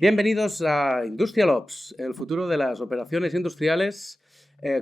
Bienvenidos a Industrial Ops, el futuro de las operaciones industriales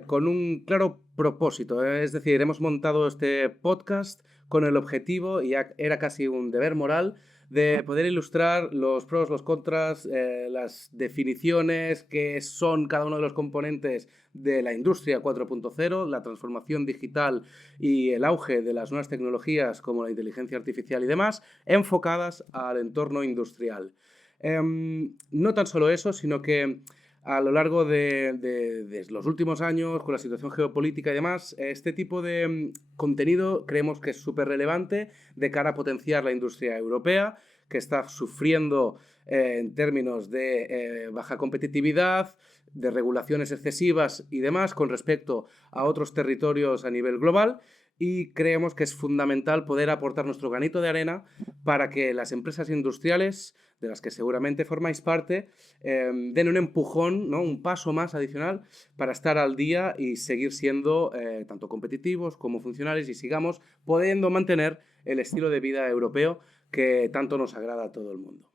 con un claro propósito. Es decir, hemos montado este podcast con el objetivo, y ya era casi un deber moral, de poder ilustrar los pros, los contras, las definiciones que son cada uno de los componentes de la industria 4.0, la transformación digital y el auge de las nuevas tecnologías como la inteligencia artificial y demás, enfocadas al entorno industrial. No tan solo eso, sino que a lo largo de los últimos años, con la situación geopolítica y demás, este tipo de contenido creemos que es súper relevante de cara a potenciar la industria europea, que está sufriendo en términos de baja competitividad, de regulaciones excesivas y demás con respecto a otros territorios a nivel global. Y creemos que es fundamental poder aportar nuestro granito de arena para que las empresas industriales, de las que seguramente formáis parte, den un empujón, ¿no? Un paso más adicional para estar al día y seguir siendo tanto competitivos como funcionales y sigamos pudiendo mantener el estilo de vida europeo que tanto nos agrada a todo el mundo.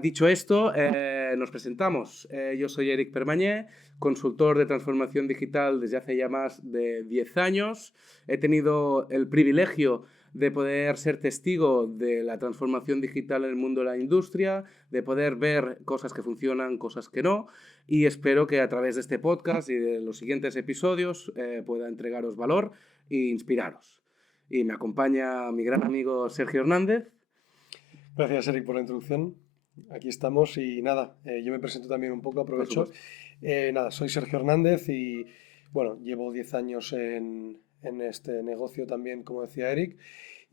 Dicho esto, nos presentamos. Yo soy Eric Permañé, consultor de transformación digital desde hace ya más de 10 años. He tenido el privilegio de poder ser testigo de la transformación digital en el mundo de la industria, de poder ver cosas que funcionan, cosas que no, y espero que a través de este podcast y de los siguientes episodios pueda entregaros valor e inspiraros. Y me acompaña mi gran amigo Sergio Hernández. Gracias, Eric, por la introducción. Aquí estamos y nada, yo me presento también un poco, Por aprovecho. supuesto. Soy Sergio Hernández y bueno, llevo 10 años en este negocio también, como decía Eric.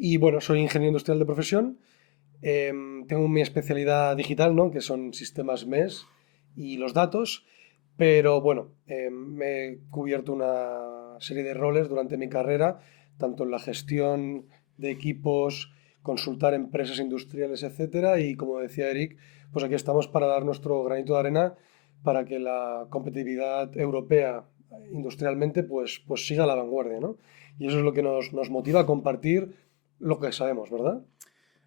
Y bueno, soy ingeniero industrial de profesión. Tengo mi especialidad digital, ¿no? Que son sistemas MES y los datos. Pero bueno, me he cubierto una serie de roles durante mi carrera, tanto en la gestión de equipos, consultar empresas industriales, etcétera. Y como decía Eric, pues aquí estamos para dar nuestro granito de arena para que la competitividad europea industrialmente pues siga a la vanguardia, ¿no? Y eso es lo que nos motiva a compartir lo que sabemos, ¿verdad?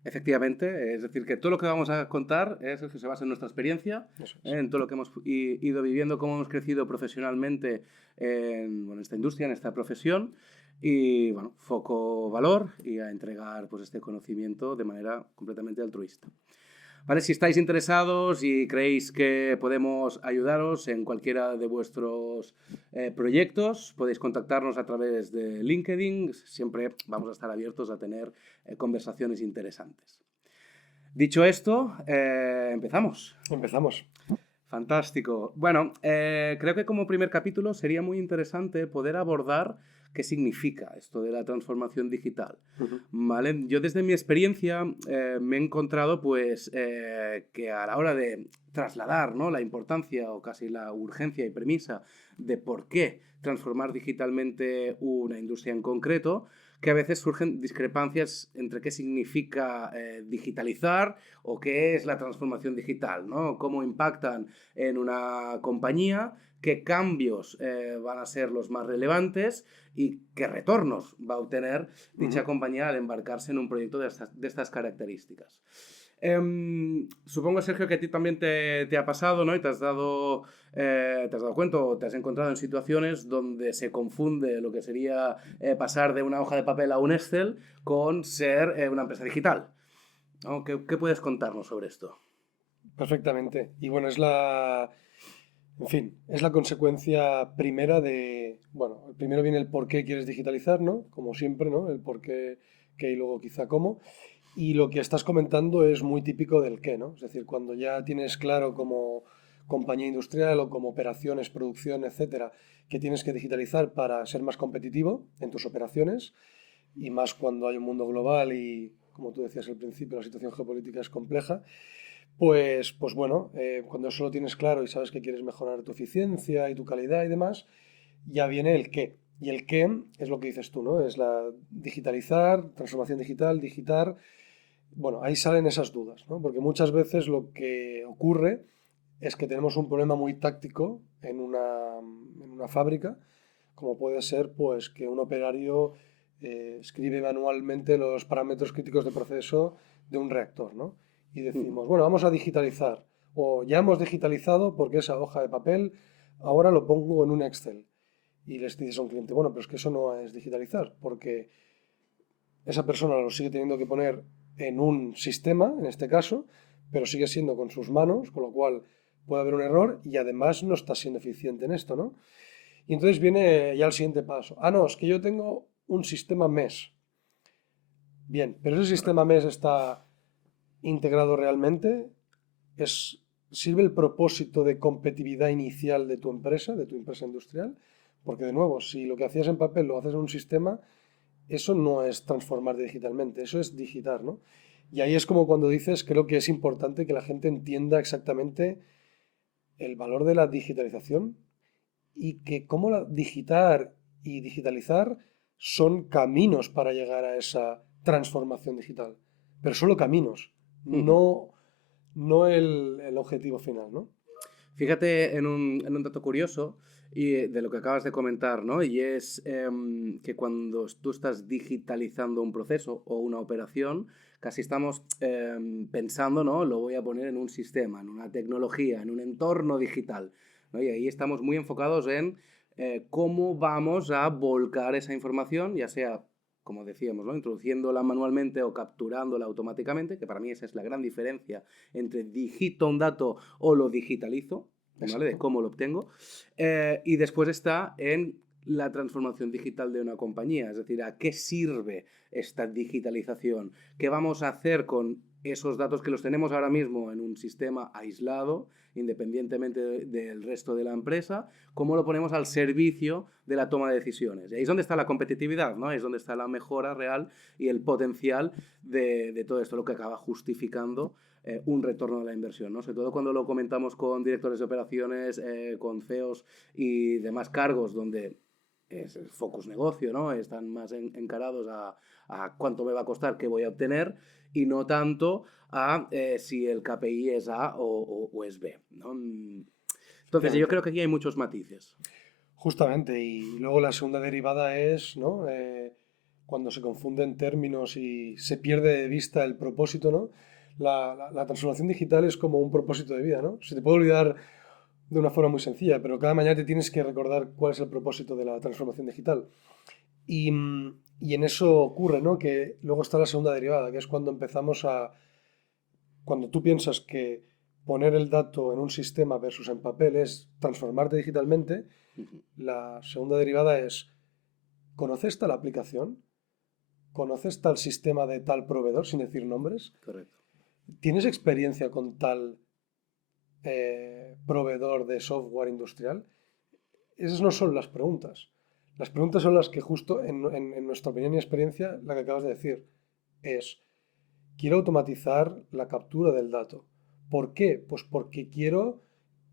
Efectivamente, es decir, que todo lo que vamos a contar es el que se basa en nuestra experiencia, Eso es. en todo lo que hemos ido viviendo, cómo hemos crecido profesionalmente en esta industria, en esta profesión, y bueno, foco valor y a entregar pues, este conocimiento de manera completamente altruista. ¿Vale? Si estáis interesados y creéis que podemos ayudaros en cualquiera de vuestros proyectos, podéis contactarnos a través de LinkedIn. Siempre vamos a estar abiertos a tener conversaciones interesantes. Dicho esto, empezamos. Empezamos. Fantástico. Bueno, creo que como primer capítulo sería muy interesante poder abordar qué significa esto de la transformación digital. ¿Vale? Yo desde mi experiencia me he encontrado pues que a la hora de trasladar, ¿no? La importancia o casi la urgencia y premisa de por qué transformar digitalmente una industria en concreto, que a veces surgen discrepancias entre qué significa digitalizar o qué es la transformación digital, ¿no? Cómo impactan en una compañía, qué cambios van a ser los más relevantes y qué retornos va a obtener dicha compañía al embarcarse en un proyecto de estas características. Supongo, Sergio, que a ti también te ha pasado, ¿no? Y te has dado cuenta o te has encontrado en situaciones donde se confunde lo que sería pasar de una hoja de papel a un Excel con ser una empresa digital, ¿no? ¿Qué puedes contarnos sobre esto? Perfectamente. Y bueno, en fin, es la consecuencia primera bueno, primero viene el por qué quieres digitalizar, ¿no? Como siempre, ¿no? El por qué, qué y luego quizá cómo. Y lo que estás comentando es muy típico del qué, ¿no? Es decir, cuando ya tienes claro como compañía industrial o como operaciones, producción, etcétera, que tienes que digitalizar para ser más competitivo en tus operaciones y más cuando hay un mundo global y, como tú decías al principio, la situación geopolítica es compleja, pues bueno, cuando eso lo tienes claro y sabes que quieres mejorar tu eficiencia y tu calidad y demás, ya viene el qué. Y el qué es lo que dices tú, ¿no? Es la digitalizar, transformación digital, digitar. Bueno, ahí salen esas dudas, ¿no? Porque muchas veces lo que ocurre es que tenemos un problema muy táctico en una fábrica, como puede ser pues que un operario escribe manualmente los parámetros críticos de proceso de un reactor, ¿no? Y decimos, bueno, vamos a digitalizar. O ya hemos digitalizado porque esa hoja de papel ahora lo pongo en un Excel. Y les dices a un cliente, bueno, pero es que eso no es digitalizar, porque esa persona lo sigue teniendo que poner en un sistema, en este caso, pero sigue siendo con sus manos, con lo cual puede haber un error y además no está siendo eficiente en esto, ¿no? Y entonces viene ya el siguiente paso. Ah, no, es que yo tengo un sistema MES. Bien, pero ese sistema Correcto. MES está integrado realmente. ¿Sirve el propósito de competitividad inicial de tu empresa industrial? Porque de nuevo, si lo que hacías en papel lo haces en un sistema, eso no es transformar digitalmente, eso es digitar, ¿no? Y ahí es como cuando dices, creo que es importante que la gente entienda exactamente el valor de la digitalización y que cómo digitar y digitalizar son caminos para llegar a esa transformación digital, pero solo caminos, no el objetivo final, ¿no? Fíjate en un dato curioso y de lo que acabas de comentar, ¿no? Y es que cuando tú estás digitalizando un proceso o una operación, casi estamos pensando, ¿no? Lo voy a poner en un sistema, en una tecnología, en un entorno digital, ¿no? Y ahí estamos muy enfocados en cómo vamos a volcar esa información, ya sea como decíamos, ¿no? Introduciéndola manualmente o capturándola automáticamente, que para mí esa es la gran diferencia entre digito un dato o lo digitalizo, ¿vale? De Exacto. cómo lo obtengo. Y después está en la transformación digital de una compañía, es decir, a qué sirve esta digitalización, qué vamos a hacer con esos datos que los tenemos ahora mismo en un sistema aislado, independientemente del resto de la empresa, cómo lo ponemos al servicio de la toma de decisiones. Y ahí es donde está la competitividad, ¿no? Ahí es donde está la mejora real y el potencial de todo esto, lo que acaba justificando un retorno de la inversión, ¿no? Sobre todo cuando lo comentamos con directores de operaciones, con CEOs y demás cargos donde es el focus negocio, ¿no? Están más encarados a cuánto me va a costar, qué voy a obtener y no tanto a si el KPI es A o es B, ¿no? Entonces yo Efectivamente. creo que aquí hay muchos matices. Justamente, y luego la segunda derivada es, ¿no? Cuando se confunden términos y se pierde de vista el propósito, ¿no? La transformación digital es como un propósito de vida, ¿no? Se te puede olvidar de una forma muy sencilla, pero cada mañana te tienes que recordar cuál es el propósito de la transformación digital. Y en eso ocurre, ¿no? Que luego está la segunda derivada, que es cuando tú piensas que poner el dato en un sistema versus en papel es transformarte digitalmente, la segunda derivada es, ¿conoces tal aplicación? ¿Conoces tal sistema de tal proveedor, sin decir nombres? Correcto. ¿Tienes experiencia con tal proveedor de software industrial? Esas no son las preguntas. Las preguntas son las que justo en nuestra opinión y experiencia, la que acabas de decir, es, quiero automatizar la captura del dato. ¿Por qué? Pues porque quiero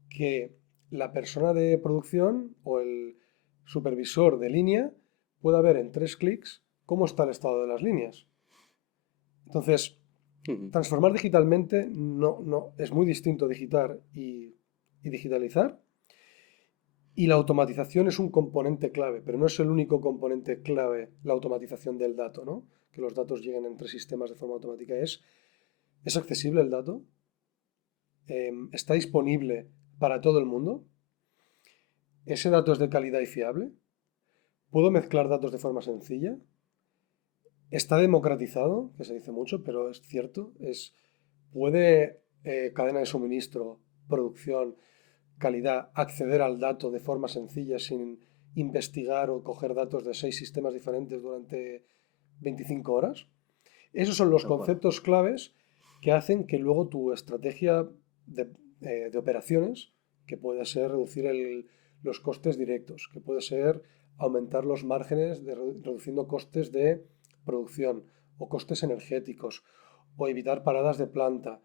que la persona de producción o el supervisor de línea pueda ver en 3 clics cómo está el estado de las líneas. Entonces, transformar digitalmente no, es muy distinto digitar y digitalizar. Y la automatización es un componente clave, pero no es el único componente clave la automatización del dato, ¿no? Que los datos lleguen entre sistemas de forma automática. ¿Es accesible el dato? ¿Está disponible para todo el mundo? ¿Ese dato es de calidad y fiable? ¿Puedo mezclar datos de forma sencilla? ¿Está democratizado? Que se dice mucho, pero es cierto. ¿Puede cadena de suministro, producción, calidad, acceder al dato de forma sencilla sin investigar o coger datos de 6 sistemas diferentes durante 25 horas? Esos son los Tal cual. conceptos claves que hacen que luego tu estrategia de operaciones, que puede ser reducir los costes directos, que puede ser aumentar los márgenes reduciendo costes de producción o costes energéticos o evitar paradas de planta.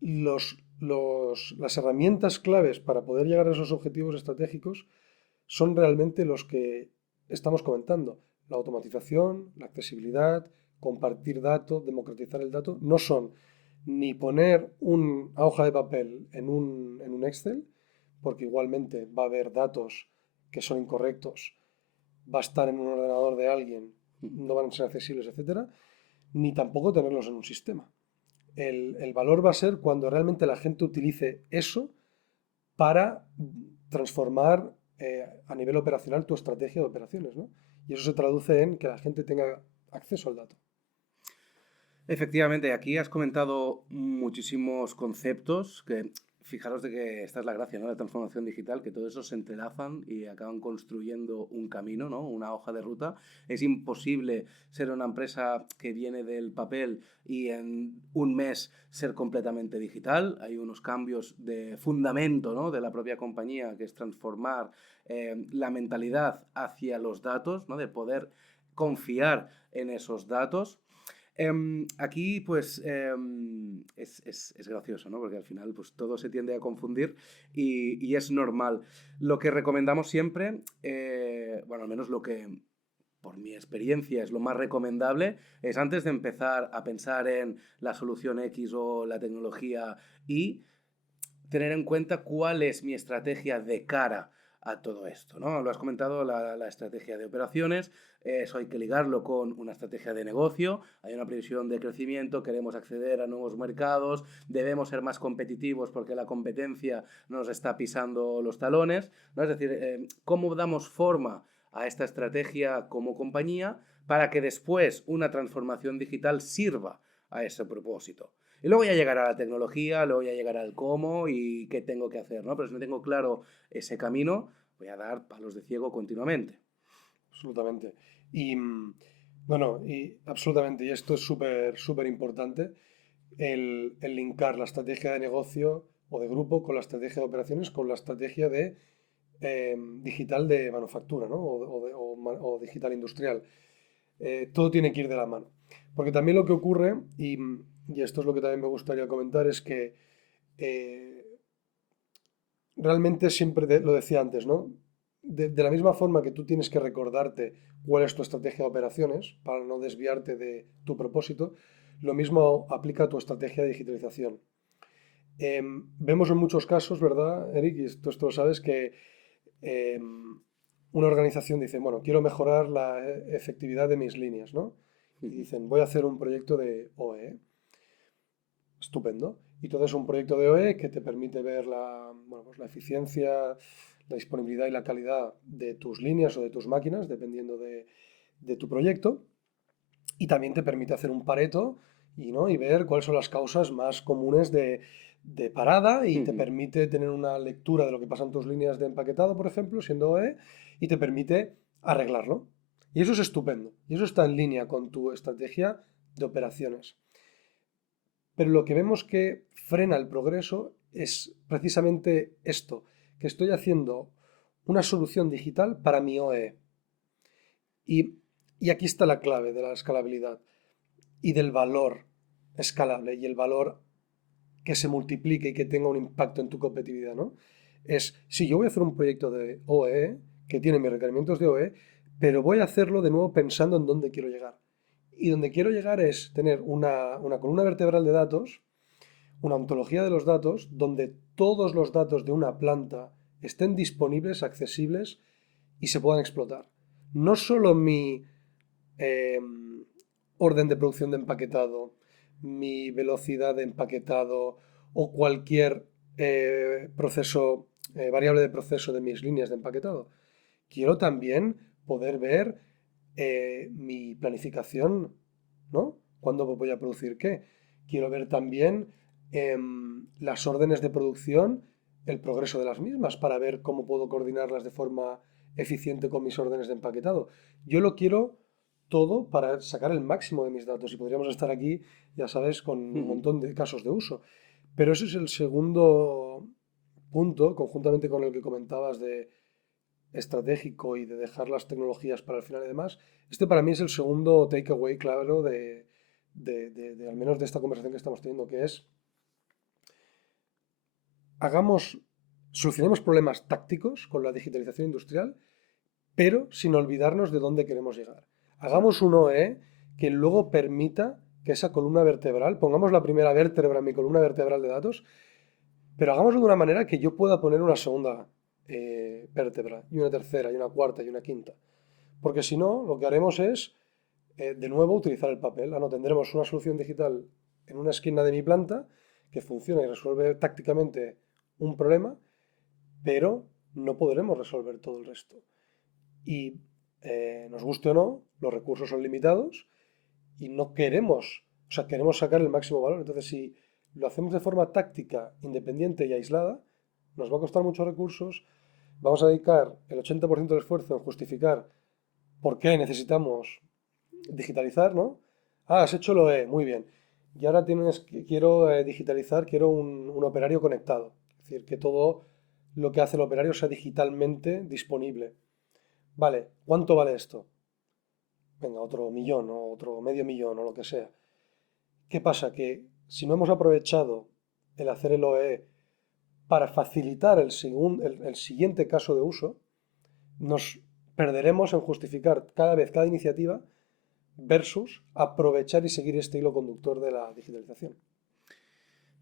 Las herramientas claves para poder llegar a esos objetivos estratégicos son realmente los que estamos comentando. La automatización, la accesibilidad, compartir datos, democratizar el dato, no son ni poner una hoja de papel en un Excel, porque igualmente va a haber datos que son incorrectos, va a estar en un ordenador de alguien, no van a ser accesibles, etcétera, ni tampoco tenerlos en un sistema. el valor va a ser cuando realmente la gente utilice eso para transformar a nivel operacional tu estrategia de operaciones, ¿no? Y eso se traduce en que la gente tenga acceso al dato. Efectivamente, aquí has comentado muchísimos conceptos que, fijaros de que esta es la gracia, ¿no? De la transformación digital, que todos esos se entrelazan y acaban construyendo un camino, ¿no? Una hoja de ruta. Es imposible ser una empresa que viene del papel y en un mes ser completamente digital. Hay unos cambios de fundamento, ¿no? De la propia compañía, que es transformar la mentalidad hacia los datos, ¿no? De poder confiar en esos datos. Aquí, pues, es gracioso, ¿no? Porque al final, pues, todo se tiende a confundir y es normal. Lo que recomendamos siempre, bueno, al menos lo que, por mi experiencia, es lo más recomendable, es antes de empezar a pensar en la solución X o la tecnología Y, tener en cuenta cuál es mi estrategia de cara a todo esto, ¿no? Lo has comentado, la estrategia de operaciones, eso hay que ligarlo con una estrategia de negocio, hay una previsión de crecimiento, queremos acceder a nuevos mercados, debemos ser más competitivos porque la competencia nos está pisando los talones, ¿no? Es decir, ¿cómo damos forma a esta estrategia como compañía para que después una transformación digital sirva a ese propósito? Y luego ya llegará la tecnología, luego ya llegará el cómo y qué tengo que hacer, ¿no? Pero si no tengo claro ese camino, voy a dar palos de ciego continuamente. Absolutamente. Y, no, no, y absolutamente, y esto es súper, súper importante, el linkar la estrategia de negocio o de grupo con la estrategia de operaciones, con la estrategia de digital de manufactura, ¿no? O digital industrial. Todo tiene que ir de la mano. Porque también lo que ocurre, y esto es lo que también me gustaría comentar, es que eh, realmente siempre, lo decía antes, ¿no? De la misma forma que tú tienes que recordarte cuál es tu estrategia de operaciones para no desviarte de tu propósito, lo mismo aplica a tu estrategia de digitalización. Vemos en muchos casos, ¿verdad, Eric? Y esto lo sabes, que una organización dice, bueno, quiero mejorar la efectividad de mis líneas, ¿no? Y dicen, voy a hacer un proyecto de OE. Estupendo. Y todo es un proyecto de OE que te permite ver bueno, pues la eficiencia, la disponibilidad y la calidad de tus líneas o de tus máquinas, dependiendo de tu proyecto. Y también te permite hacer un Pareto y ver cuáles son las causas más comunes de parada y te permite tener una lectura de lo que pasa en tus líneas de empaquetado, por ejemplo, siendo OE, y te permite arreglarlo. Y eso es estupendo. Y eso está en línea con tu estrategia de operaciones. Pero lo que vemos que frena el progreso es precisamente esto, que estoy haciendo una solución digital para mi OE. Y, y aquí está la clave de la escalabilidad y del valor escalable y el valor que se multiplique y que tenga un impacto en tu competitividad, ¿no? Es, si yo voy a hacer un proyecto de OE, que tiene mis requerimientos de OE, pero voy a hacerlo de nuevo pensando en dónde quiero llegar. Y donde quiero llegar es tener una columna vertebral de datos, una ontología de los datos, donde todos los datos de una planta estén disponibles, accesibles y se puedan explotar. No solo mi eh, orden de producción de empaquetado, mi velocidad de empaquetado o cualquier proceso, variable de proceso de mis líneas de empaquetado. Quiero también poder ver mi planificación, ¿no? ¿Cuándo voy a producir qué? Quiero ver también las órdenes de producción, el progreso de las mismas, para ver cómo puedo coordinarlas de forma eficiente con mis órdenes de empaquetado. Yo lo quiero todo para sacar el máximo de mis datos y podríamos estar aquí, ya sabes, con un montón de casos de uso. Pero ese es el segundo punto, conjuntamente con el que comentabas de estratégico y de dejar las tecnologías para el final y demás. Este para mí es el segundo takeaway claro al menos de esta conversación que estamos teniendo, que es solucionemos problemas tácticos con la digitalización industrial, pero sin olvidarnos de dónde queremos llegar. Claro. Hagamos un OE que luego permita que esa columna vertebral, pongamos la primera vértebra en mi columna vertebral de datos, pero hagámoslo de una manera que yo pueda poner una segunda vértebra, y una tercera, y una cuarta, y una quinta. Porque si no, lo que haremos es, de nuevo, utilizar el papel. No tendremos una solución digital en una esquina de mi planta que funciona y resuelve tácticamente un problema, pero no podremos resolver todo el resto. Y nos guste o no, los recursos son limitados y no queremos, o sea, queremos sacar el máximo valor. Entonces, si lo hacemos de forma táctica, independiente y aislada, nos va a costar muchos recursos, vamos a dedicar el 80% del esfuerzo en justificar por qué necesitamos digitalizar, ¿no? Ah, has hecho lo E, muy bien. Y ahora quiero digitalizar, quiero un operario conectado. Es decir, que todo lo que hace el operario sea digitalmente disponible. Vale, ¿cuánto vale esto? Venga, otro millón o otro medio millón o lo que sea. ¿Qué pasa? Que si no hemos aprovechado el hacer el OE para facilitar el siguiente caso de uso, nos perderemos en justificar cada vez cada iniciativa versus aprovechar y seguir este hilo conductor de la digitalización.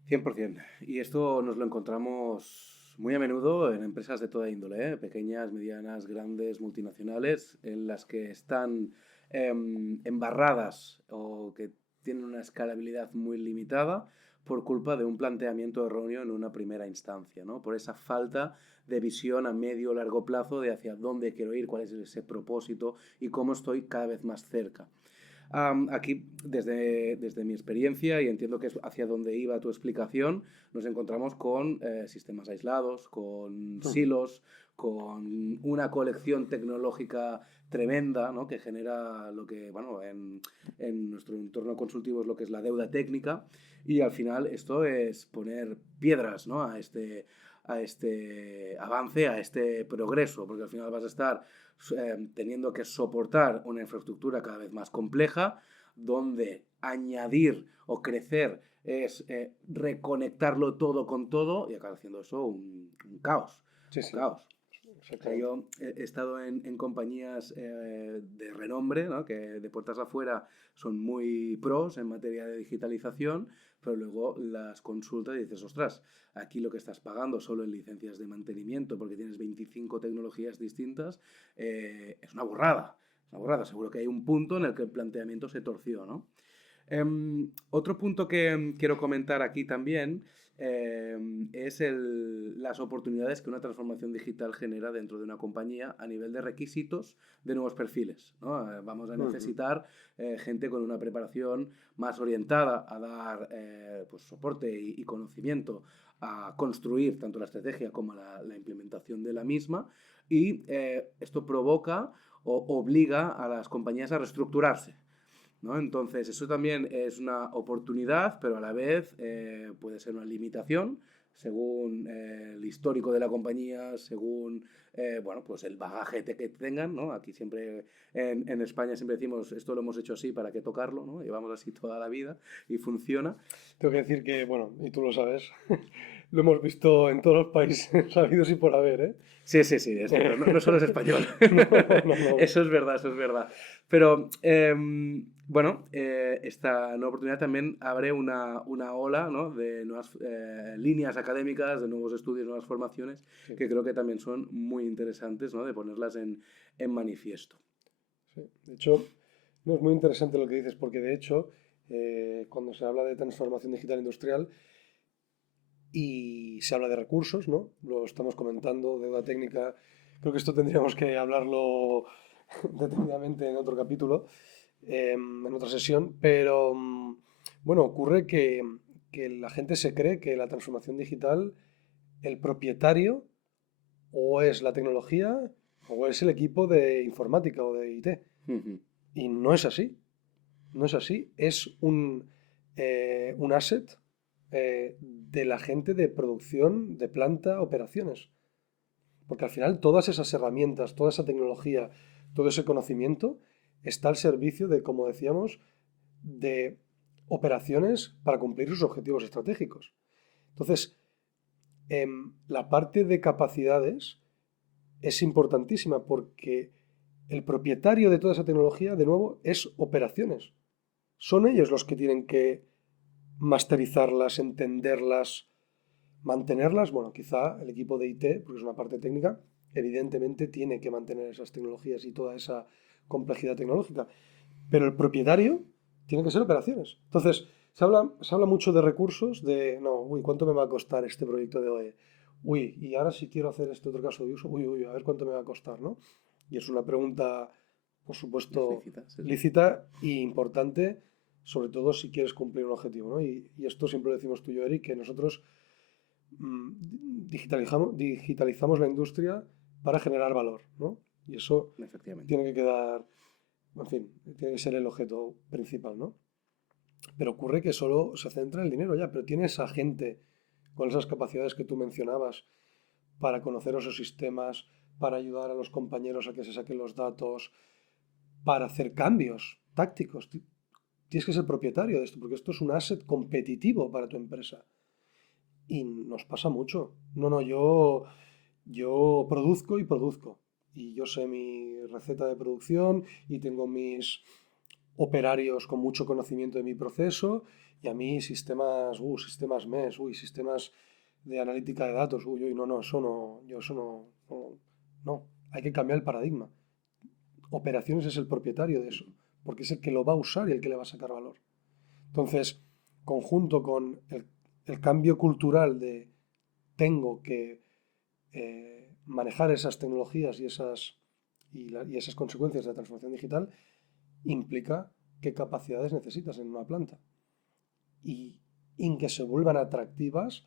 100%. Y esto nos lo encontramos muy a menudo en empresas de toda índole, ¿eh? Pequeñas, medianas, grandes, multinacionales, en las que están embarradas o que tienen una escalabilidad muy limitada por culpa de un planteamiento erróneo en una primera instancia, ¿no? Por esa falta de visión a medio o largo plazo de hacia dónde quiero ir, cuál es ese propósito y cómo estoy cada vez más cerca. Aquí, desde mi experiencia, y entiendo que es hacia donde iba tu explicación, nos encontramos con sistemas aislados, con silos, con una colección tecnológica tremenda, ¿no? Que genera lo que, bueno, en nuestro entorno consultivo es lo que es la deuda técnica, y al final esto es poner piedras, ¿no? a este avance, a este progreso, porque al final vas a estar teniendo que soportar una infraestructura cada vez más compleja, donde añadir o crecer es reconectarlo todo con todo y acabar haciendo eso un caos. Sí, Un sí. caos. O sea, yo he estado en compañías de renombre, ¿no? Que de puertas afuera son muy pros en materia de digitalización, pero luego las consultas y dices, ostras, aquí lo que estás pagando solo en licencias de mantenimiento porque tienes 25 tecnologías distintas, es una burrada. Una burrada. Seguro que hay un punto en el que el planteamiento se torció, ¿no? Otro punto que quiero comentar aquí también es las oportunidades que una transformación digital genera dentro de una compañía a nivel de requisitos de nuevos perfiles, ¿no? Vamos a necesitar gente con una preparación más orientada a dar pues, soporte y conocimiento a construir tanto la estrategia como la implementación de la misma, y esto provoca o obliga a las compañías a reestructurarse, ¿no? Entonces, eso también es una oportunidad, pero a la vez puede ser una limitación según el histórico de la compañía, según bueno, pues el bagaje que tengan, ¿no? Aquí siempre, en España siempre decimos, esto lo hemos hecho así, ¿para qué tocarlo? ¿No? Llevamos así toda la vida y funciona. Tengo que decir que, bueno, y tú lo sabes, lo hemos visto en todos los países habidos y por haber, ¿eh? Sí, sí, sí, es cierto, no solo es español. No, no, no. Eso es verdad, eso es verdad. Pero, bueno, esta nueva oportunidad también abre una ola, ¿no? De nuevas líneas académicas, de nuevos estudios, nuevas formaciones, Sí. que creo que también son muy interesantes, ¿no? De ponerlas en manifiesto. Sí. De hecho, no es muy interesante lo que dices, porque de hecho, cuando se habla de transformación digital industrial y se habla de recursos, ¿no? Lo estamos comentando, deuda técnica. Creo que esto tendríamos que hablarlo detenidamente en otro capítulo, en otra sesión, pero bueno, ocurre que la gente se cree que la transformación digital, el propietario, o es la tecnología, o es el equipo de informática o de IT. Y no es así. No es así. Es un asset de la gente de producción, de planta, operaciones. Porque al final todas esas herramientas, toda esa tecnología, todo ese conocimiento está al servicio de, como decíamos, de operaciones para cumplir sus objetivos estratégicos. Entonces, la parte de capacidades es importantísima porque el propietario de toda esa tecnología, de nuevo, es operaciones. Son ellos los que tienen que masterizarlas, entenderlas, mantenerlas. Bueno, quizá el equipo de IT, porque es una parte técnica, evidentemente tiene que mantener esas tecnologías y toda esa complejidad tecnológica. Pero el propietario tiene que ser operaciones. Entonces, Se habla mucho de recursos, no, uy, ¿cuánto me va a costar este proyecto de OE? Uy, y ahora si quiero hacer este otro caso de uso, uy, a ver cuánto me va a costar, ¿no? Y es una pregunta, por supuesto, Lícita, sí, sí. lícita e importante, sobre todo si quieres cumplir un objetivo, ¿no? Y esto siempre lo decimos tú y yo, Eric, que nosotros digitalizamos la industria para generar valor, ¿no? Y eso Efectivamente. tiene que quedar, en fin, tiene que ser el objeto principal, ¿no? Pero ocurre que solo se centra en el dinero ya, pero tienes a gente con esas capacidades que tú mencionabas para conocer esos sistemas, para ayudar a los compañeros a que se saquen los datos, para hacer cambios tácticos. Tienes que ser propietario de esto, porque esto es un asset competitivo para tu empresa. Y nos pasa mucho. No, yo produzco y produzco. Y yo sé mi receta de producción y tengo mis operarios con mucho conocimiento de mi proceso y a mí sistemas MES, sistemas de analítica de datos, no, eso no, yo eso no, hay que cambiar el paradigma. Operaciones es el propietario de eso, porque es el que lo va a usar y el que le va a sacar valor. Entonces, conjunto con el cambio cultural de tengo que manejar esas tecnologías y esas consecuencias de la transformación digital, implica qué capacidades necesitas en una planta y en que se vuelvan atractivas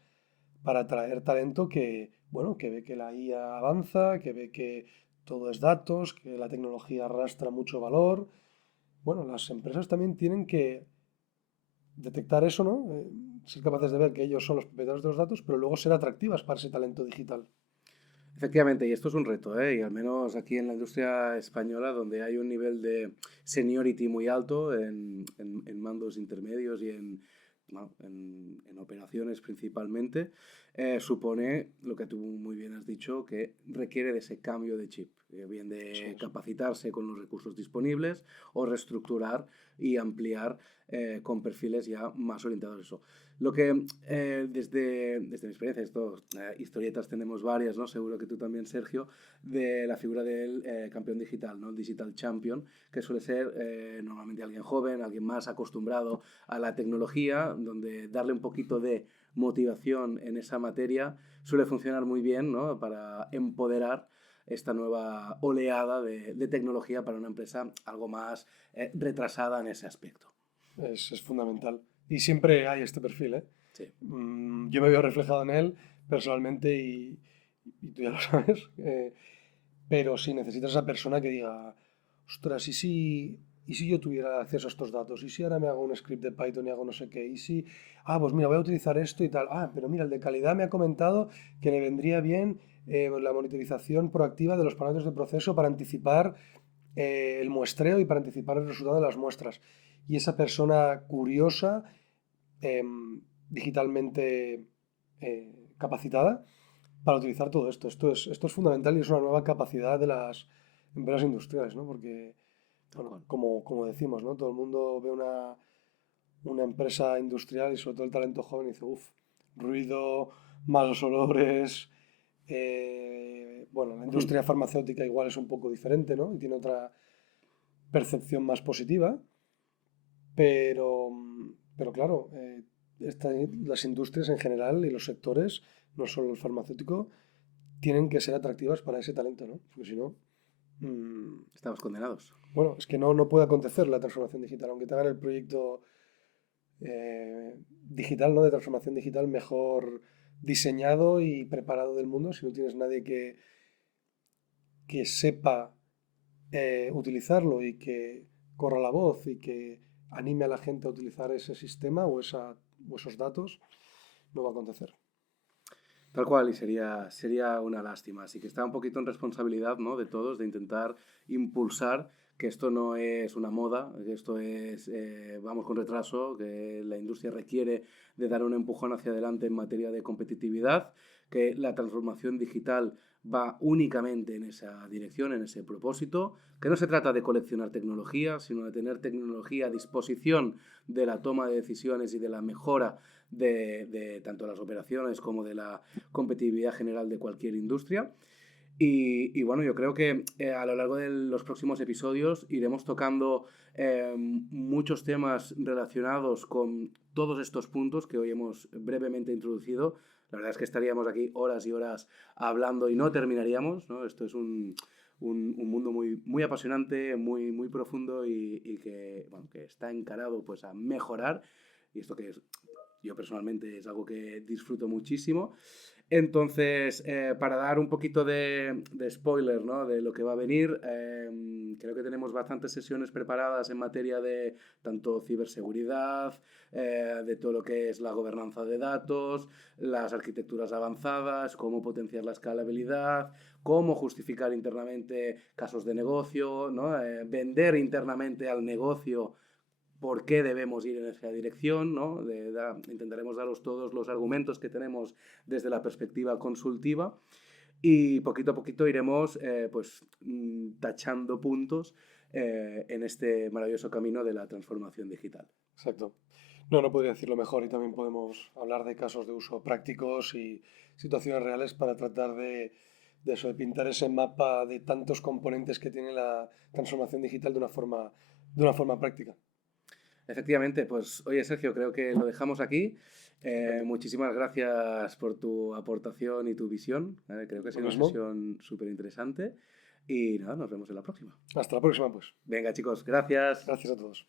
para atraer talento que, bueno, que ve que la IA avanza, que ve que todo es datos, que la tecnología arrastra mucho valor. Bueno, las empresas también tienen que detectar eso, ¿no? Ser capaces de ver que ellos son los propietarios de los datos, pero luego ser atractivas para ese talento digital. Efectivamente, y esto es un reto, ¿eh? Y al menos aquí en la industria española, donde hay un nivel de seniority muy alto en mandos intermedios y bueno, en operaciones principalmente, supone lo que tú muy bien has dicho, que requiere de ese cambio de chip, bien Eso de es. capacitarse con los recursos disponibles o reestructurar y ampliar con perfiles ya más orientados a eso. Lo que desde mi experiencia, historietas tenemos varias, ¿no? Seguro que tú también, Sergio, de la figura del campeón digital, ¿no? El Digital Champion, que suele ser normalmente alguien joven, alguien más acostumbrado a la tecnología, donde darle un poquito de motivación en esa materia suele funcionar muy bien, ¿no? Para empoderar esta nueva oleada de tecnología para una empresa algo más retrasada en ese aspecto. Es fundamental. Y siempre hay este perfil, ¿eh? Sí. Yo me veo reflejado en él personalmente y tú ya lo sabes. Pero si necesitas esa persona que diga, ostras, ¿y si yo tuviera acceso a estos datos? ¿Y si ahora me hago un script de Python y hago no sé qué? ¿Y si, pues mira, voy a utilizar esto y tal? Pero mira, el de calidad me ha comentado que le vendría bien la monitorización proactiva de los parámetros de proceso para anticipar el muestreo y para anticipar el resultado de las muestras. Y esa persona curiosa, digitalmente capacitada, para utilizar todo esto. Esto es fundamental y es una nueva capacidad de las empresas industriales, ¿no? Porque, Tal bueno, cual. como decimos, ¿no? Todo el mundo ve una empresa industrial y sobre todo el talento joven y dice, uff, ruido, malos olores. Bueno, la industria farmacéutica igual es un poco diferente, ¿no? Y tiene otra percepción más positiva, pero, pero claro, las industrias en general y los sectores, no solo el farmacéutico, tienen que ser atractivas para ese talento, ¿no? Porque si no, Estamos condenados. bueno, es que no puede acontecer la transformación digital, aunque te hagan el proyecto digital, ¿no? De transformación digital mejor diseñado y preparado del mundo, si no tienes nadie que sepa utilizarlo y que corra la voz y que anime a la gente a utilizar ese sistema o esos datos, no va a acontecer. Tal cual, y sería una lástima. Así que está un poquito en responsabilidad, ¿no? De todos, de intentar impulsar que esto no es una moda, que esto es, vamos con retraso, que la industria requiere de dar un empujón hacia adelante en materia de competitividad, que la transformación digital va únicamente en esa dirección, en ese propósito, que no se trata de coleccionar tecnología, sino de tener tecnología a disposición de la toma de decisiones y de la mejora de tanto las operaciones como de la competitividad general de cualquier industria. Y bueno, yo creo que a lo largo de los próximos episodios iremos tocando muchos temas relacionados con todos estos puntos que hoy hemos brevemente introducido. La verdad es que estaríamos aquí horas y horas hablando y no terminaríamos, ¿no? Esto es un mundo muy, muy apasionante, muy, muy profundo y que, bueno, que está encarado pues, a mejorar. Y esto que es, yo personalmente es algo que disfruto muchísimo. Entonces, para dar un poquito de spoiler, ¿no? De lo que va a venir, creo que tenemos bastantes sesiones preparadas en materia de tanto ciberseguridad, de todo lo que es la gobernanza de datos, las arquitecturas avanzadas, cómo potenciar la escalabilidad, cómo justificar internamente casos de negocio, ¿no? Vender internamente al negocio por qué debemos ir en esa dirección, ¿no? Intentaremos daros todos los argumentos que tenemos desde la perspectiva consultiva y poquito a poquito iremos tachando puntos en este maravilloso camino de la transformación digital. Exacto. No, no podría decirlo mejor y también podemos hablar de casos de uso prácticos y situaciones reales para tratar de eso, de pintar ese mapa de tantos componentes que tiene la transformación digital de una forma práctica. Efectivamente, pues oye Sergio, creo que lo dejamos aquí. Estupendo. Muchísimas gracias por tu aportación y tu visión. Creo que ha Lo sido una mismo. sesión súper interesante y nada, nos vemos en la próxima. Hasta la próxima, pues. Venga chicos, gracias. Gracias a todos.